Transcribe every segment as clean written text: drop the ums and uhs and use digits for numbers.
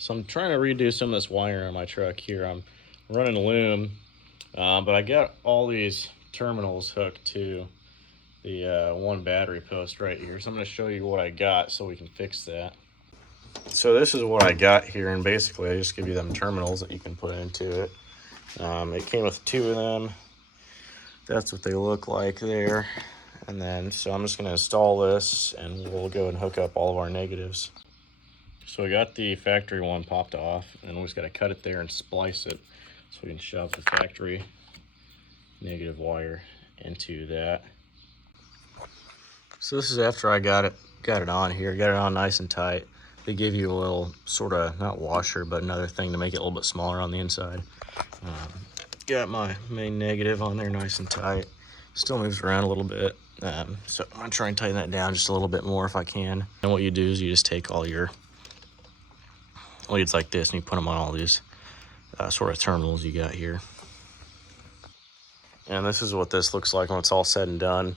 So I'm trying to redo some of this wiring on my truck here. I'm running loom, but I got all these terminals hooked to the one battery post right here. So I'm going to show you what I got so we can fix that. So this is what I got here, and basically I just give you them terminals that you can put into it. It came with 2 of them. That's what they look like there. And then, so I'm just going to install this and we'll go and hook up all of our negatives. So we got the factory one popped off, and we just got to cut it there and splice it so we can shove the factory negative wire into that. So this is after I got it on here, got it on nice and tight. They give you a little sort of, not washer, but another thing to make it a little bit smaller on the inside. Got my main negative on there nice and tight. Still moves around a little bit. So I'm gonna try and tighten that down just a little bit more if I can. And what you do is you just take all your leads like this and you put them on all these sort of terminals you got here. And this is what this looks like when it's all said and done.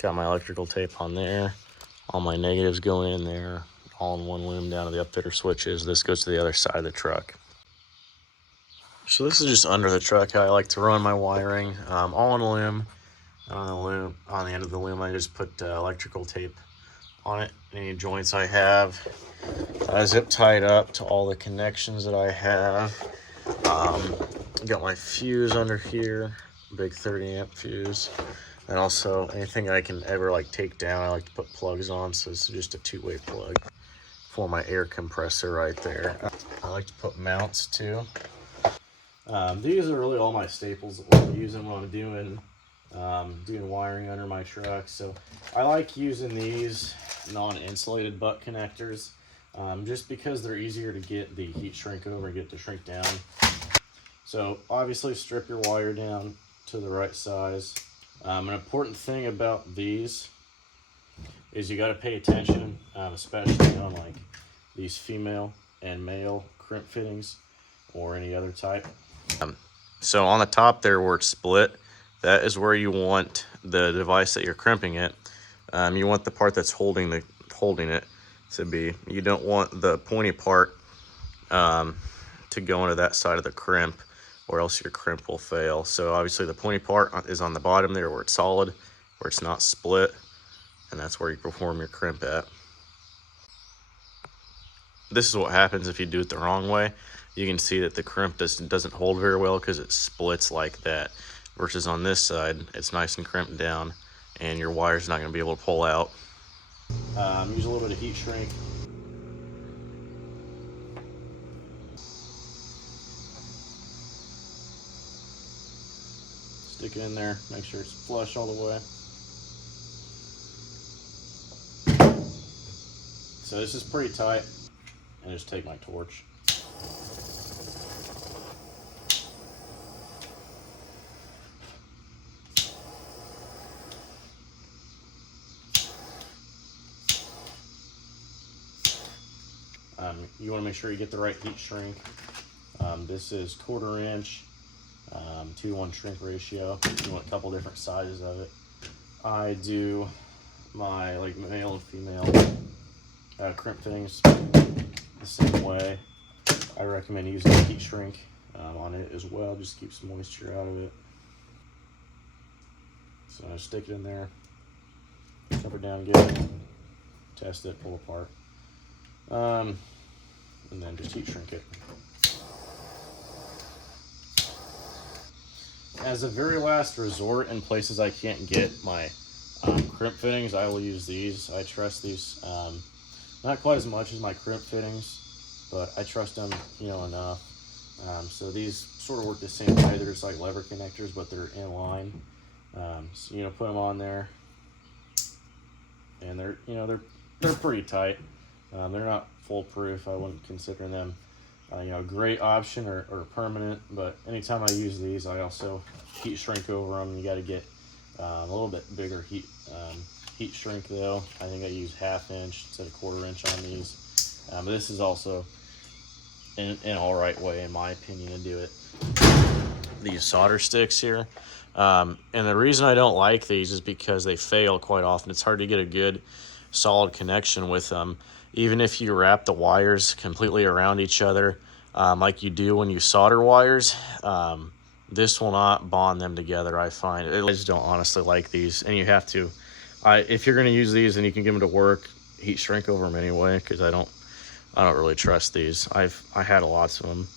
Got my electrical tape on there. All my negatives go in there, all in one loom down to the upfitter switches. This goes to the other side of the truck. So this is just under the truck how I like to run my wiring, all in loom. On the end of the loom, I just put electrical tape on it. Any joints I have, I zip tied up to all the connections that I have. Got my fuse under here, big 30 amp fuse. And also anything I can ever like take down, I like to put plugs on. So this is just a 2-way plug for my air compressor right there. I like to put mounts too. These are really all my staples that I'm using when I'm doing wiring under my truck. So I like using these non-insulated butt connectors just because they're easier to get the heat shrink over and get to shrink down. So obviously strip your wire down to the right size. An important thing about these is you got to pay attention, especially on like these female and male crimp fittings or any other type. So on the top there where it's split, that is where you want the device that you're crimping it. You want the part that's holding it to be. You don't want the pointy part to go into that side of the crimp, or else your crimp will fail. So obviously the pointy part is on the bottom there where it's solid, where it's not split, and that's where you perform your crimp at. This is what happens if you do it the wrong way. You can see that the crimp doesn't hold very well because it splits like that. Versus on this side, it's nice and crimped down, and your wire's not going to be able to pull out. Use a little bit of heat shrink. Stick it in there, make sure it's flush all the way. So this is pretty tight, and just take my torch. You want to make sure you get the right heat shrink. This is 1/4 inch, 2:1 shrink ratio. You want a couple different sizes of it. I do my like male and female crimp fittings the same way. I recommend using heat shrink on it as well, just keep some moisture out of it. So I stick it in there, cover it down good, test it, pull apart. And then just heat shrink it. As a very last resort, in places I can't get my crimp fittings, I will use these. I trust these, not quite as much as my crimp fittings, but I trust them, enough. So these sort of work the same way. They're just like lever connectors, but they're in line. So put them on there, and they're pretty tight. They're not foolproof. I wouldn't consider them a great option or permanent, but anytime I use these, I also heat shrink over them. You got to get a little bit bigger heat shrink though. I think I use 1/2 inch instead of 1/4 inch on these, but this is also an all right way, in my opinion, to do it. These solder sticks here, and the reason I don't like these is because they fail quite often. It's hard to get a good solid connection with them, even if you wrap the wires completely around each other, like you do when you solder wires, this will not bond them together, I find. I just don't honestly like these, and you have to, if you're going to use these and you can give them to work, heat shrink over them anyway, because I don't really trust these. I had lots of them,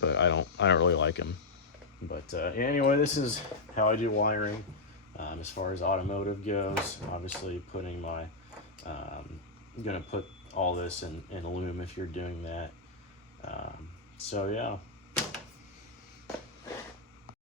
but I don't really like them. But anyway, this is how I do wiring as far as automotive goes. Obviously, putting my gonna put all this in loom if you're doing that. So yeah.